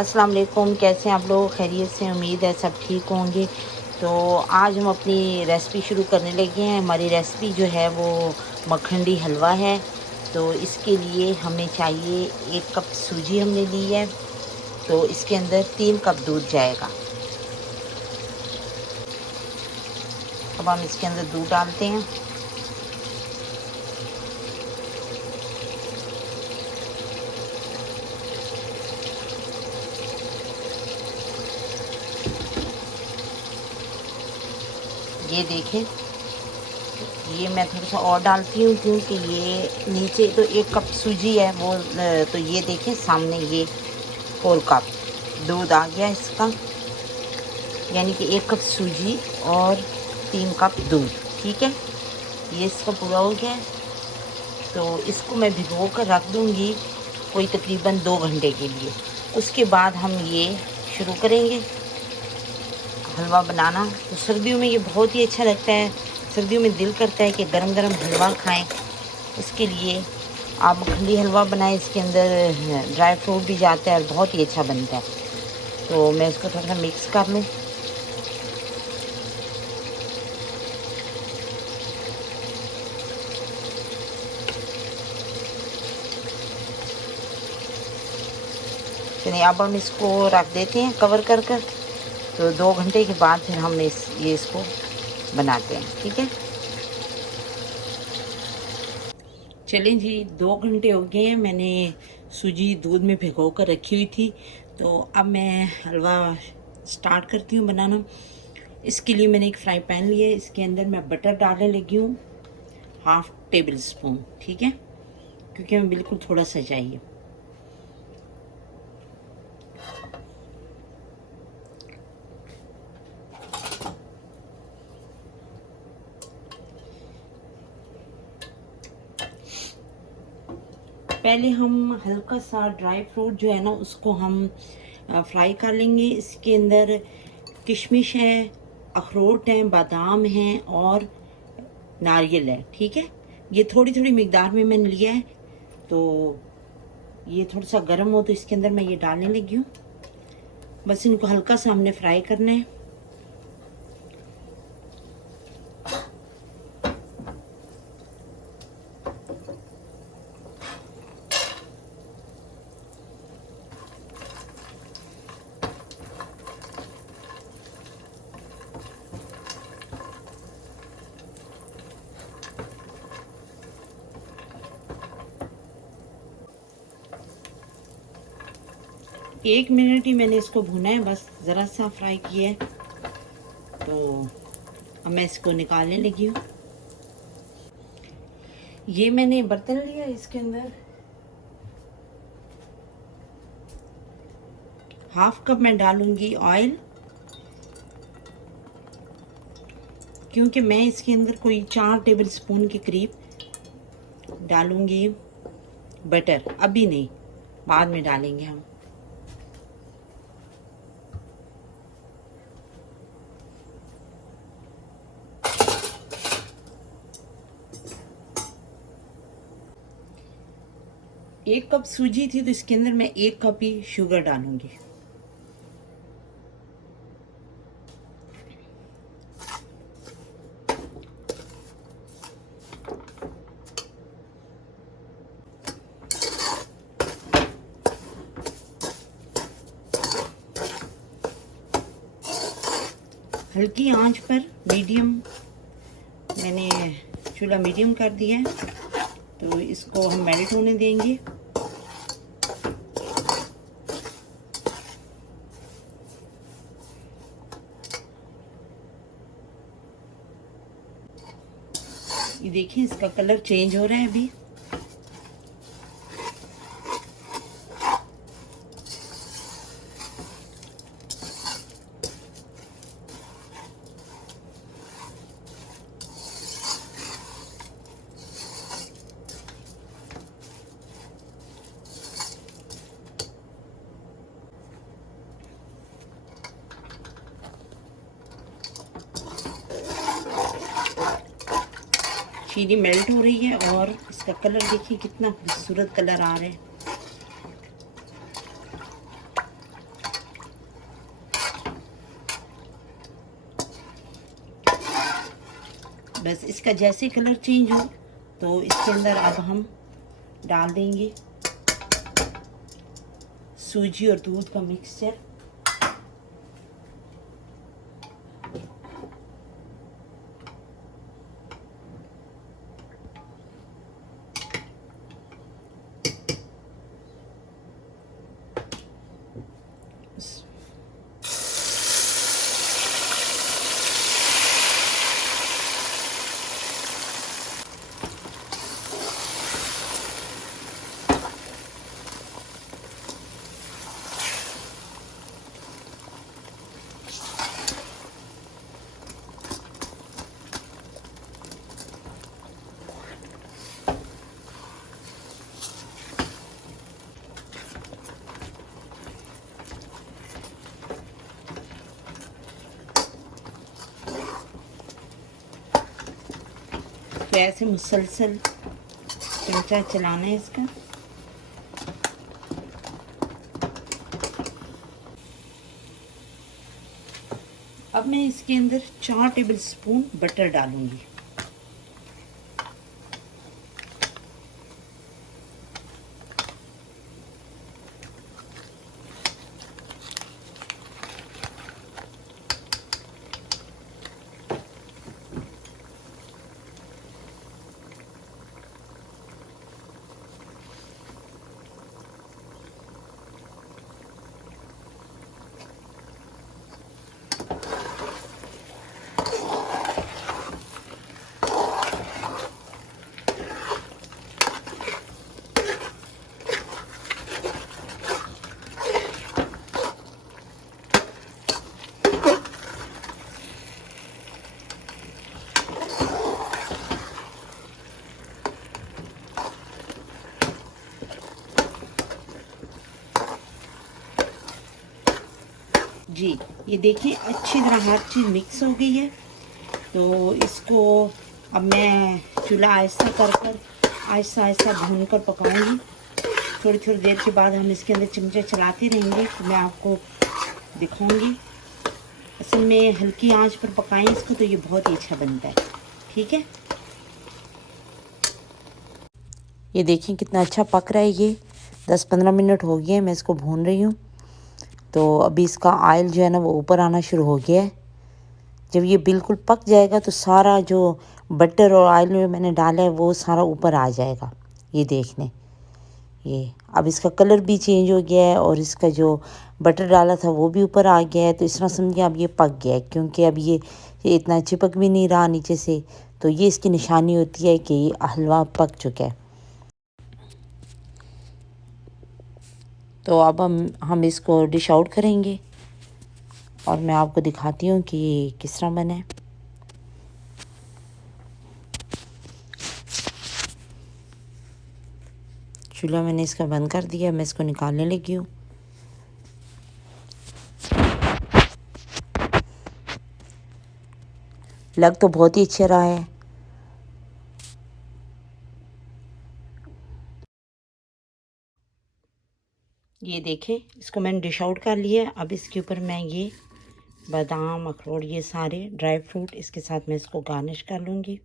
अस्सलाम वालेकुम। कैसे हैं आप लोग? खैरियत से? उम्मीद है सब ठीक होंगे। तो आज हम अपनी रेसिपी शुरू करने लगे हैं। हमारी रेसिपी जो है वो मखंडी हलवा है। तो इसके लिए हमें चाहिए 1 कप सूजी हमने ली है। तो इसके अंदर 3 कप दूध जाएगा। अब हम इसके अंदर दूध डालते हैं। ये देखें, ये मैं थोड़ा सा और डालती हूँ क्योंकि ये नीचे तो 1 कप सूजी है वो। तो ये देखें सामने, ये 4 कप दूध आ गया इसका, यानी कि 1 कप सूजी और 3 कप दूध। ठीक है, ये इसका पूरा हो गया है। तो इसको मैं भिगो कर रख दूँगी कोई तकरीबन 2 घंटे के लिए। उसके बाद हम ये शुरू करेंगे हलवा बनाना। तो सर्दियों में ये बहुत ही अच्छा लगता है। सर्दियों में दिल करता है कि गरम गरम हलवा खाएं। इसके लिए आप मखंडी हलवा बनाएं। इसके अंदर ड्राई फ्रूट भी जाता है और बहुत ही अच्छा बनता है। तो मैं इसको थोड़ा सा मिक्स कर लूँ। चलिए अब हम इसको रख देते हैं कवर कर कर। तो 2 घंटे के बाद फिर हम इसको बनाते हैं। ठीक है, चलें जी, 2 घंटे हो गए हैं। मैंने सूजी दूध में भिगो कर रखी हुई थी। तो अब मैं हलवा स्टार्ट करती हूँ बनाना। इसके लिए मैंने एक फ्राई पैन लिया है। इसके अंदर मैं बटर डालने लगी हूँ 1/2 टेबल स्पून। ठीक है, क्योंकि हमें बिल्कुल थोड़ा सा चाहिए। पहले हम हल्का सा ड्राई फ्रूट जो है ना उसको हम फ्राई कर लेंगे। इसके अंदर किशमिश है, अखरोट हैं, बादाम हैं और नारियल है। ठीक है, ये थोड़ी थोड़ी मिकदार में मैंने लिया है। तो ये थोड़ा सा गर्म हो तो इसके अंदर मैं ये डालने लगी हूँ। बस इनको हल्का सा हमने फ्राई करना है। एक मिनट ही मैंने इसको भुना है, बस ज़रा सा फ्राई किया है। तो अब मैं इसको निकालने लगी हूँ। ये मैंने बर्तन लिया, इसके अंदर 1/2 कप मैं डालूंगी ऑयल, क्योंकि मैं इसके अंदर कोई 4 टेबल स्पून के करीब डालूंगी बटर। अभी नहीं, बाद में डालेंगे हम। एक कप सूजी थी तो इसके अंदर मैं 1 कप ही शुगर डालूंगी। हल्की आंच पर मीडियम, मैंने चूल्हा मीडियम कर दिया है। तो इसको हम मेल्ट होने देंगे। ये देखिए इसका कलर चेंज हो रहा है अभी। चीनी मेल्ट हो रही है और इसका कलर देखिए कितना खूबसूरत कलर आ रहा है। बस इसका जैसे कलर चेंज हो तो इसके अंदर अब हम डाल देंगे सूजी और दूध का मिक्सचर। तो ऐसे मुसलसल चमचा चलाना है इसका। अब मैं इसके अंदर 4 टेबलस्पून बटर डालूंगी। जी ये देखिए अच्छी तरह हर चीज़ मिक्स हो गई है। तो इसको अब मैं चूल्हा आहिस्ता कर आहिस्ता आहिस्ता भून कर पकाऊंगी। थोड़ी थोड़ी देर के बाद हम इसके अंदर चमचा चलाते रहेंगे तो मैं आपको दिखाऊंगी। असल में हल्की आंच पर पकाएं इसको तो ये बहुत ही अच्छा बनता है। ठीक है, ये देखिए कितना अच्छा पक रहा है। ये 10-15 मिनट हो गए मैं इसको भून रही हूँ। तो अभी इसका ऑयल जो है ना वो ऊपर आना शुरू हो गया है। जब ये बिल्कुल पक जाएगा तो सारा जो बटर और ऑयल में मैंने डाला है वो सारा ऊपर आ जाएगा। ये देखने, ये अब इसका कलर भी चेंज हो गया है और इसका जो बटर डाला था वो भी ऊपर आ गया है। तो इस तरह समझिए अब ये पक गया है, क्योंकि अब ये इतना चिपक भी नहीं रहा नीचे से। तो ये इसकी निशानी होती है कि हलवा पक चुका है। तो अब हम इसको डिश आउट करेंगे और मैं आपको दिखाती हूँ कि ये किस तरह बना है। चूल्हा मैंने इसका बंद कर दिया, मैं इसको निकालने लगी हूँ। लग तो बहुत ही अच्छा रहा है। ये देखें, इसको मैंने डिश आउट कर लिया। अब इसके ऊपर मैं ये बादाम, अखरोट, ये सारे ड्राई फ्रूट इसके साथ मैं इसको गार्निश कर लूँगी।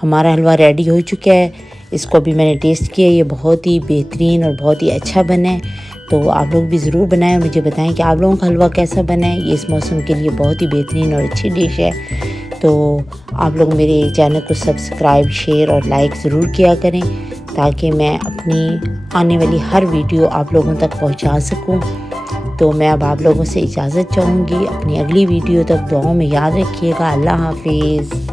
हमारा हलवा रेडी हो चुका है। इसको अभी मैंने टेस्ट किया, ये बहुत ही बेहतरीन और बहुत ही अच्छा बना है। तो आप लोग भी ज़रूर बनाएं, मुझे बताएं कि आप लोगों का हलवा कैसा बना है। ये इस मौसम के लिए बहुत ही बेहतरीन और अच्छी डिश है। तो आप लोग मेरे चैनल को सब्सक्राइब, शेयर और लाइक ज़रूर किया करें, ताकि मैं अपनी आने वाली हर वीडियो आप लोगों तक पहुंचा सकूं। तो मैं अब आप लोगों से इजाज़त चाहूँगी। अपनी अगली वीडियो तक दुआओं में याद रखिएगा। अल्लाह हाफिज़।